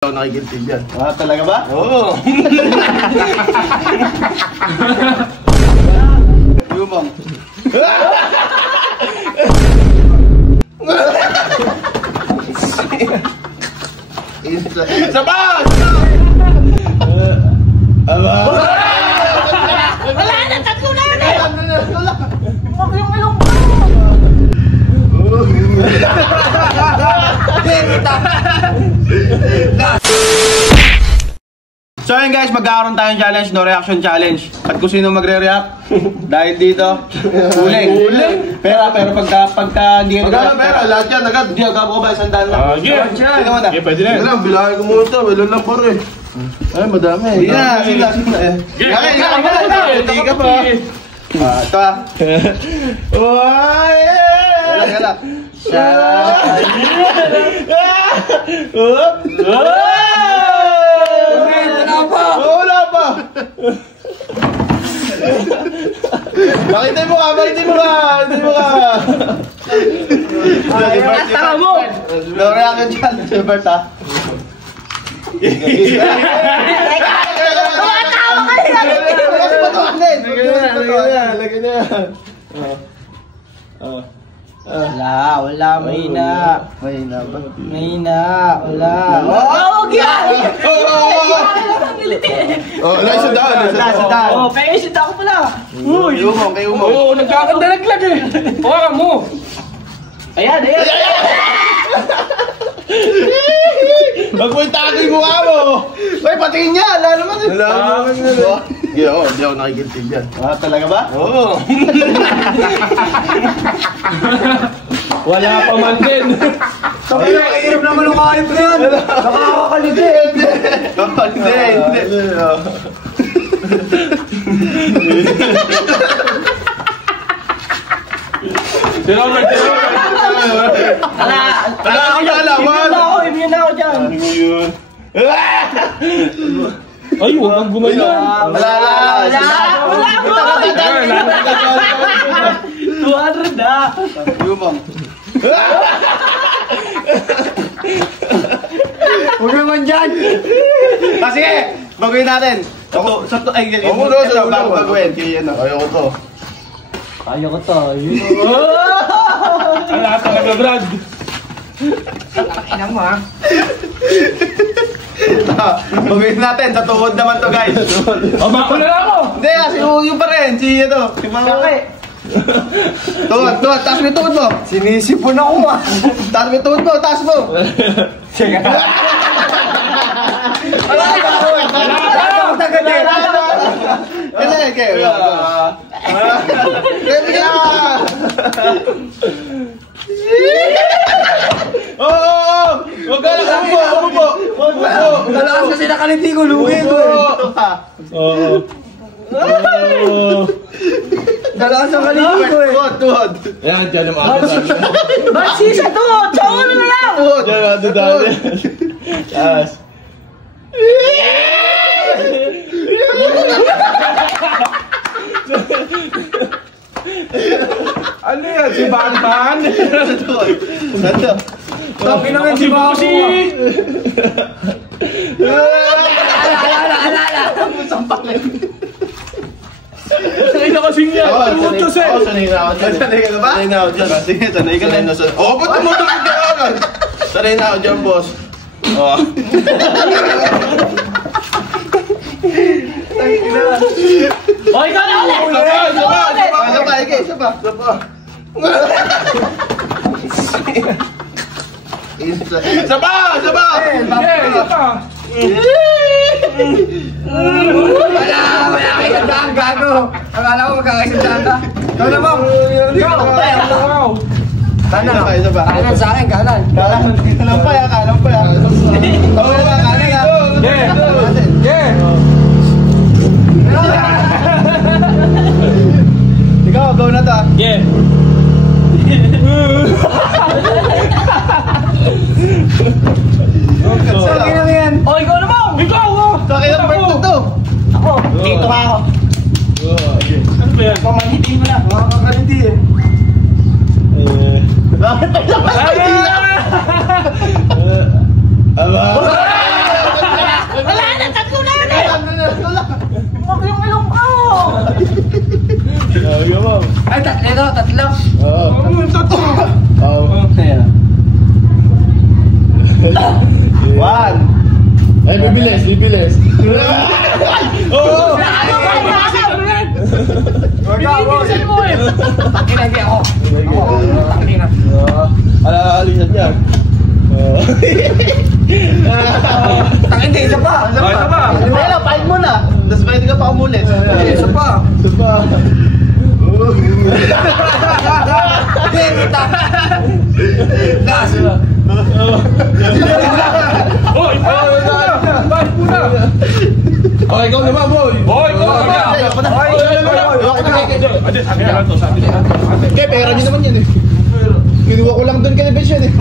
Ako nakikintig yan. Ah, talaga ba? Oo. Lumang. Sabat! Aba! Wala na, tatlo na yun eh! Huwag yung ilong ko! So yun guys, magkakaroon tayong challenge, no reaction challenge. At kung sino magre-react, dahil dito, uling. Pero pagka hindi ka magkano pera? Lahat yan agad. Hindi, agad ba? Sandal lang. Sino mo na? Pwede na. Sige lang, bilangin ko muna ito. Wala lang pare. Ay, madami. Sige na. Hindi ka pa. Ito ah. Wala. Wala pa. Bakitin mo ka. Tara mo! No reaction challenge, Bert ha. Tumatawa ka rin! Lagyan na. Wala, mahina. Mahina ba? Wala. Oo, Isa daan. Oo, pero isip ako pala. Kay Umong. Oo, nagkakandalaglag eh. Hawakan mo. Ayan. Wag mo itagay mo ka mo. Uy, patingin niya. Wala naman. Hindi ako nakikintig yan. Ah, talaga ba? Oo. Wala pa man din. Sabi na, kahirap naman ang kahit na yan. Nakakakaliti. Hindi. Si Robert. Immune ako dyan. Ay, huwag kang gumayon. Wala. 200 na. Umong. Huwag naman dyan! Sige, baguhin natin. Baguhin. Ayoko to. Kaya ko to. Wala talaga, Brad. Ina mo ha. Baguhin natin, sa tuhod naman to guys. Bako na lang ako. Hindi, si Uyo pa rin. Si Kaki. Tuhod. Taas mo yung tuhod mo. Sinisipon ako ah. Taas mo yung tuhod mo. Taas mo. Sige. Huwag ka lang umupo. Dalakas kasi nakaliti ko, luwi ko Oo. Dalakas ang kaliti ko eh. Tuhod. Yan, dyan yung mga dami. Ba't sisa to? Tsawa na lang! Dyan yung mga dami. Taas. Ano yan? Si Banban? Saan Tapin naman si Bossy! Ala. Sanay na kasing yan. Sanay na ako dyan. Sige, sanay ka na. Ba't tumutulog ka agad? Sanay na ako dyan, boss. O, ikaw na ulit! Isa pa. Isa pa! Wala kayo gandaan, gago. Akala ko magkakasindahan ka. Tala mo. Isa pa. Kanan sa akin, kanan. Kanan pa yan. Oo ba, kanan yan. Yeah! Ikaw, go na to. Yeah! Sakin lang yan. O, ikaw naman! Ikaw! Sa akin ang part to. Ako, dito ka ako. Ano ba yan? Pamanitin mo na. Makakaliti eh. Bakit pa Aba! Ay, bibilis, bibilis. Oo! Binibilisan mo eh. Takinagi ako. Takina. Alisan niya. Takin din, isa pa. Ay, isa pa. Hindi lang, pahin mo na. Tapos pwede ka pa umulit. Isa pa. Isa pa. Gas. Oh, ipa! Balik muna! Okay, ikaw naman, boy. Oh, ikaw naman! Ate, sabi na lang to, sabi na lang to. Kaya pera niyo naman yan eh. Kinuha ko lang doon kay Bench yan eh.